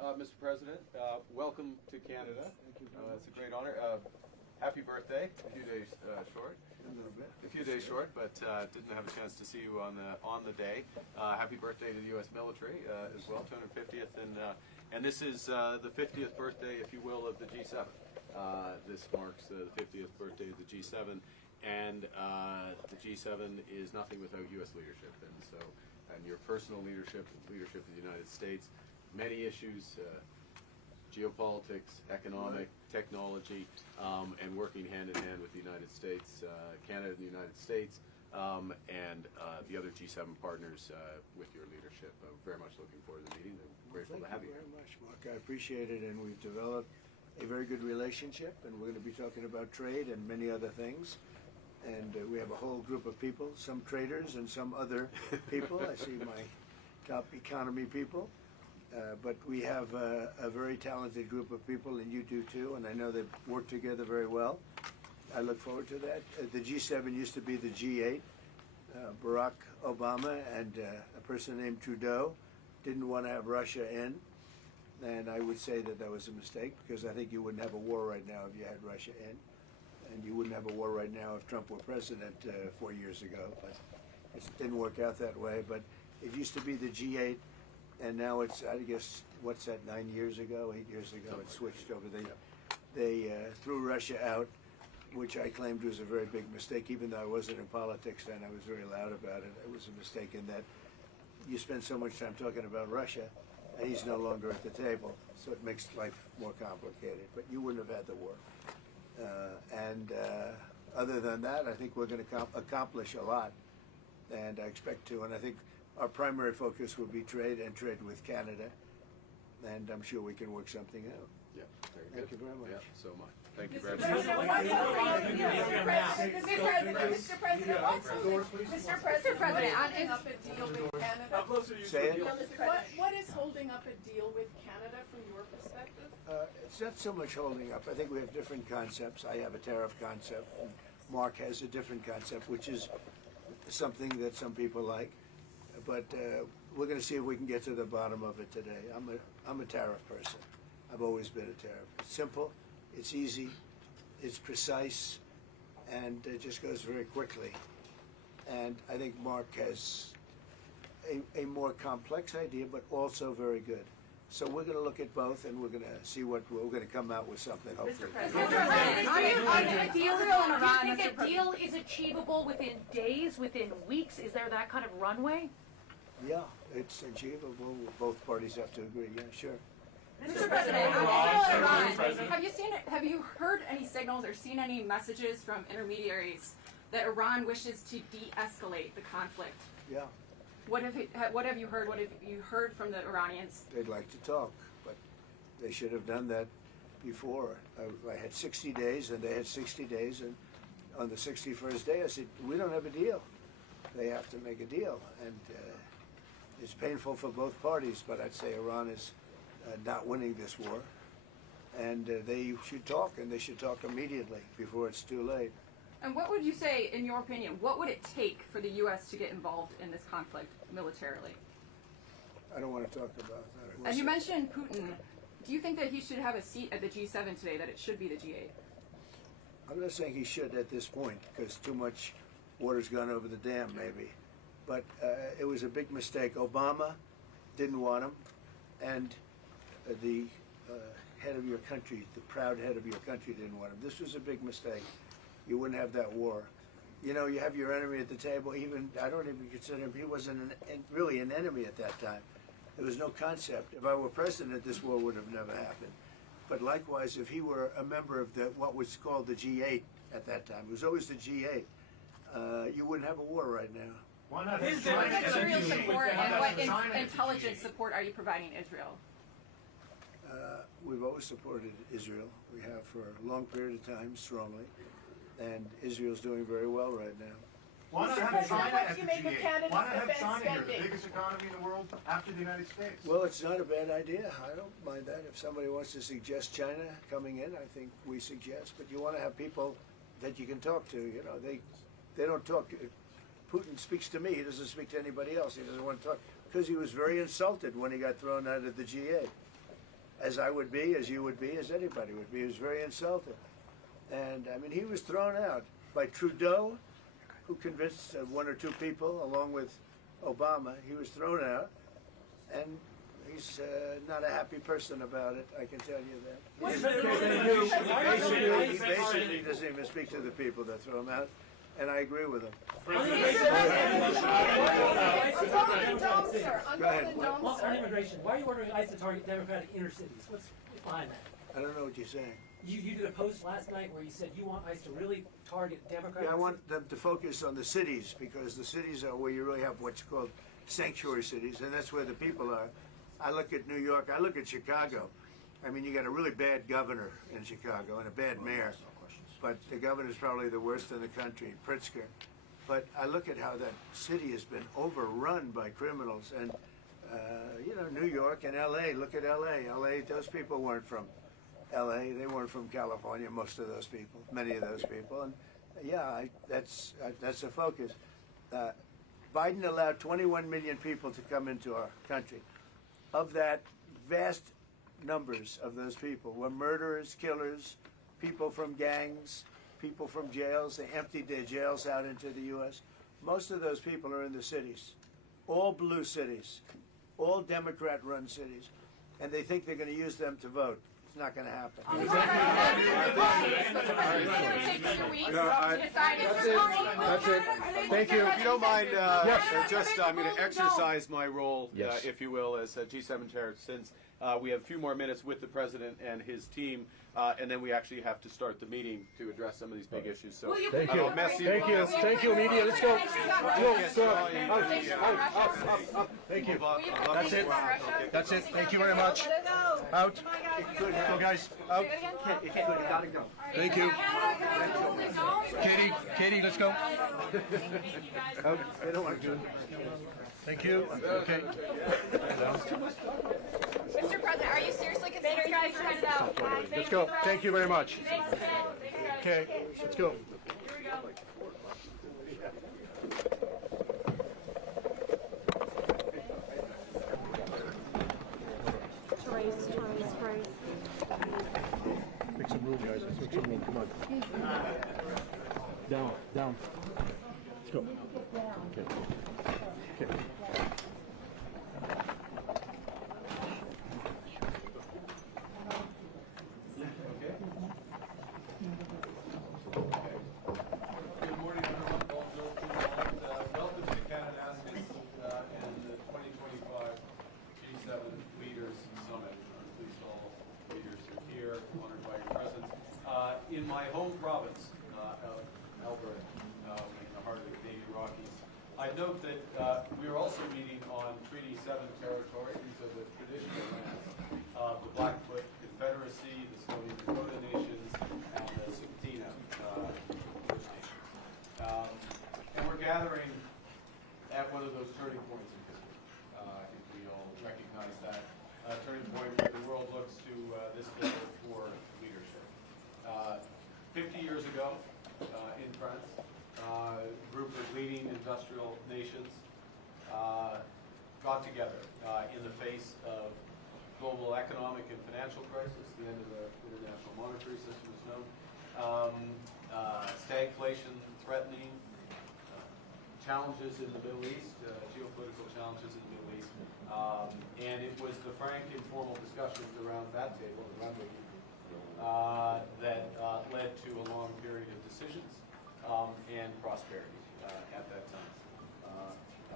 Mr. President. Welcome to Canada. Thank you very much. It's a great honor. Happy birthday. A few days short. A little bit. A few days short, but didn't have a chance to see you on the day. Happy birthday to the U.S. military as well, 250th, and this is the 50th birthday, if you will, of the G7. This marks the 50th birthday of the G7, and the G7 is nothing without U.S. leadership, and your personal leadership of the United States. Many issues, geopolitics, economic, technology, and working hand in hand with the United States, Canada and the United States, and the other G7 partners with your leadership. Very much looking forward to the meeting. I'm grateful to have you. Thank you very much, Mark. I appreciate it, and we've developed a very good relationship, and we're going to be talking about trade and many other things. And we have a whole group of people, some traders and some other people. I see my top economy people. But we have a very talented group of people, and you do too, and I know they work together very well. I look forward to that. The G7 used to be the G8. Barack Obama and a person named Trudeau didn't want to have Russia in, and I would say that that was a mistake, because I think you wouldn't have a war right now if you had Russia in, and you wouldn't have a war right now if Trump were president 4 years ago, but it didn't work out that way. But it used to be the G8. And now it's, I guess, what's that, 8 years ago, it switched over. They threw Russia out, which I claimed was a very big mistake. Even though I wasn't in politics then, I was very loud about it. It was a mistake in that you spend so much time talking about Russia, and he's no longer at the table. So it makes life more complicated. But you wouldn't have had the war. Other than that, I think we're going to accomplish a lot. And I expect to. And I think our primary focus will be trade and trade with Canada, and I'm sure we can work something out. Yeah, very good. Thank you very much. Yeah, so much. Thank you very much. Mr. President, holding up a deal with Canada? Say it. What is holding up a deal with Canada from your perspective? It's not so much holding up. I think we have different concepts. I have a tariff concept, and Mark has a different concept, which is something that some people like. But we're going to see if we can get to the bottom of it today. I'm a tariff person. I've always been a tariff. It's simple, it's easy, it's precise, and it just goes very quickly. And I think Mark has a more complex idea, but also very good. So we're going to look at both, and we're going to see what we're going to come out with something, hopefully. Do you think a deal is achievable within days, within weeks? Is there that kind of runway? Yeah, it's achievable. Both parties have to agree. Yeah, sure. Mr. President, have you heard any signals or seen any messages from intermediaries that Iran wishes to de-escalate the conflict? Yeah. What have you heard? What have you heard from the Iranians? They'd like to talk, but they should have done that before. I had 60 days, and they had 60 days, and on the 61st day I said, we don't have a deal. They have to make a deal, and it's painful for both parties, but I'd say Iran is not winning this war, and they should talk, and they should talk immediately before it's too late. And what would you say, in your opinion, what would it take for the U.S. to get involved in this conflict militarily? I don't want to talk about that. As you mentioned Putin, do you think that he should have a seat at the G7 today, that it should be the G8? I'm not saying he should at this point, because too much water's gone over the dam, maybe. But it was a big mistake. Obama didn't want him, and the head of your country, the proud head of your country, didn't want him. This was a big mistake. You wouldn't have that war. You know, you have your enemy at the table. Even I don't even consider him. He wasn't really an enemy at that time. There was no concept. If I were president, this war would have never happened. But likewise, if he were a member of what was called the G8 at that time, it was always the G8. You wouldn't have a war right now. Why not? What material support and what intelligence support are you providing Israel? We've always supported Israel. We have for a long period of time, strongly. And Israel's doing very well right now. Why not have China at the G8? Why not have China here, the biggest economy in the world after the United States? Well, it's not a bad idea. I don't mind that. If somebody wants to suggest China coming in, I think we suggest. But you want to have people that you can talk to. You know, they don't talk. Putin speaks to me. He doesn't speak to anybody else. He doesn't want to talk because he was very insulted when he got thrown out of the G8. as I would be, as you would be, as anybody would be. He was very insulted. And I mean, he was thrown out by Trudeau, who convinced one or two people, along with Obama. He was thrown out, and he's not a happy person about it, I can tell you that. He basically doesn't even speak to the people that throw him out, and I agree with him. On immigration, why are you ordering ICE to target Democratic inner cities? What's behind that? I don't know what you're saying. You did a post last night where you said you want ICE to really target Democratic. Yeah, I want them to focus on the cities, because the cities are where you really have what's called sanctuary cities, and that's where the people are. I look at New York, I look at Chicago. I mean, you got a really bad governor in Chicago and a bad mayor, but the governor's probably the worst in the country, Pritzker. But I look at how that city has been overrun by criminals, and you know, New York and LA, look at LA. LA, those people weren't from LA, they weren't from California, most of those people, many of those people, and yeah, that's the focus. Biden allowed 21 million people to come into our country. Of that, vast numbers of those people were murderers, killers, people from gangs, people from jails. They emptied their jails out into the U.S. Most of those people are in the cities, all blue cities, all Democrat-run cities, and they think they're going to use them to vote. It's not going to happen. That's it. Thank you. If you don't mind, I'm going to exercise my role, if you will, as G7 chair, since we have a few more minutes with the president and his team, and then we actually have to start the meeting to address some of these big issues. So Thank you. Thank you, media. Let's go. Thank you. That's it. That's it. Thank you very much. Out. Go, guys. Out. Thank you. Katie, let's go. Out. They don't want to. Thank you. Okay. Mr. President, are you seriously considering guys are headed out? Let's go. Thank you very much. Okay. Let's go. Here we go. Make some room, guys. Let's make some room. Come on. Down. Let's go. Okay. Good morning, everyone. Welcome to Kananaskis and the 2025 G7 Leaders Summit. I'm pleased all leaders are here, honored by your presence. In my home province, Alberta, in the heart of the Canadian Rockies, I note that we are also meeting on Treaty 7 territory. These are the traditional lands of the Blackfoot Confederacy, the Stoney Dakota Nations, and the Tsuut'ina First Nation. And we're gathering at one of those turning points in history. I think we all recognize that turning point where the world looks to this bill for leadership. 50 years ago in France, a group of leading industrial nations got together in the face of global economic and financial crisis, the end of the international monetary system is known, stagflation threatening, challenges in the Middle East, geopolitical challenges in the Middle East, and it was the frank, informal discussions around that table, the rendezvous, that led to a long period of decisions and prosperity at that time.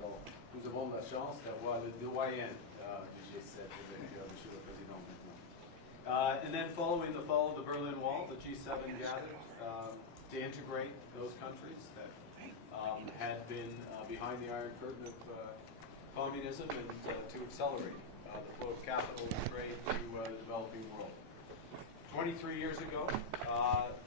Alors, nous avons la chance d'avoir le doyen du G7 avec Monsieur le Président maintenant. And then following the fall of the Berlin Wall, the G7 gathered to integrate those countries that had been behind the Iron Curtain of communism and to accelerate the flow of capital and trade to the developing world. 23 years ago,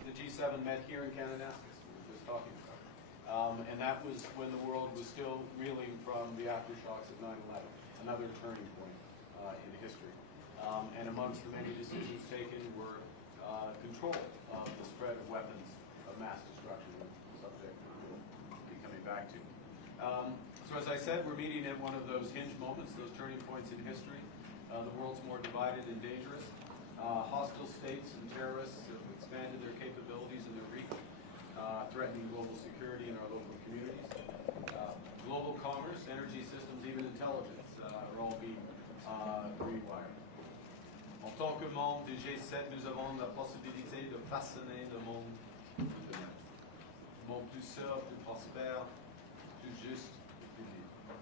the G7 met here in Kananaskis, we were just talking about. And that was when the world was still reeling from the aftershocks of 9/11, another turning point in history. And amongst the many decisions taken were control of the spread of weapons of mass destruction, a subject we'll be coming back to. So as I said, we're meeting at one of those hinge moments, those turning points in history. The world's more divided and dangerous. Hostile states and terrorists have expanded their capabilities and their reach, threatening global security in our local communities. Global commerce, energy systems, even intelligence are all being rewired. En tant que membre du G7, nous avons la possibilité de façonner le monde de demain. Un monde plus sûr, plus prospère, plus juste et plus libre.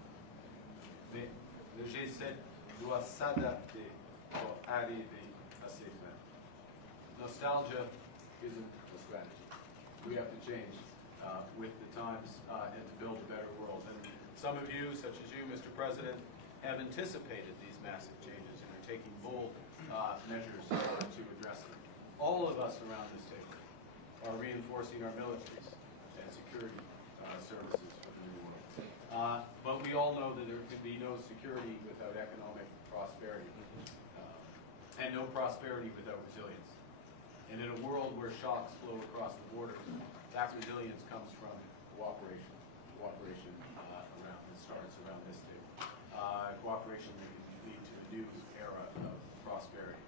Mais le G7 doit s'adapter pour arriver à ces fins. Nostalgia isn't a strategy. We have to change with the times and to build a better world. And some of you, such as you, Mr. President, have anticipated these massive changes and are taking bold measures to address them. All of us around this table are reinforcing our militaries and security services for the new world. But we all know that there can be no security without economic prosperity, and no prosperity without resilience. And in a world where shocks flow across the borders, that resilience comes from cooperation. Cooperation around, it starts around this table. Cooperation that can lead to a new era of prosperity,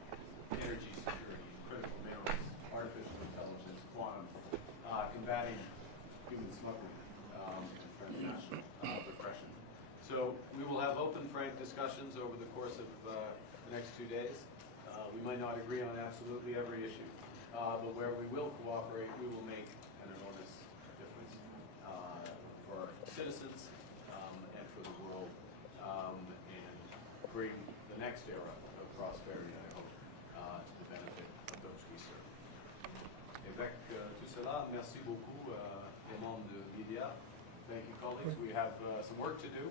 energy security, critical minerals, artificial intelligence, quantum, combating human smuggling, and transnational repression. So we will have open, frank discussions over the course of the next 2 days. We might not agree on absolutely every issue, but where we will cooperate, we will make an enormous difference for our citizens and for the world, and bring the next era of prosperity, I hope, to the benefit of those we serve. Avec tout cela, merci beaucoup aux membres de media. Thank you, colleagues. We have some work to do,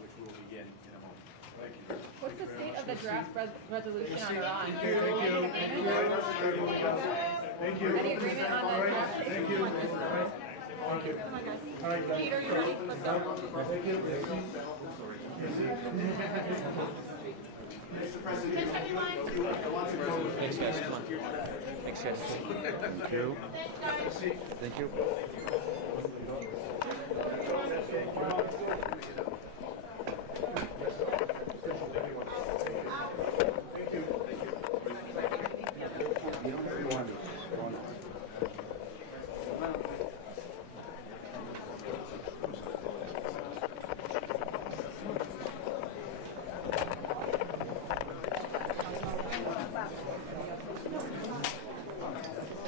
which will begin in a moment. Thank you. What's the state of the draft resolution on Iran? Thank you. Thank you. Any agreement on the draft? Thank you. Thank you. All right, guys. Pete, are you ready? Let's go. Thank you. Mr. President, Can somebody line? I want to go with Thank you. Thank you.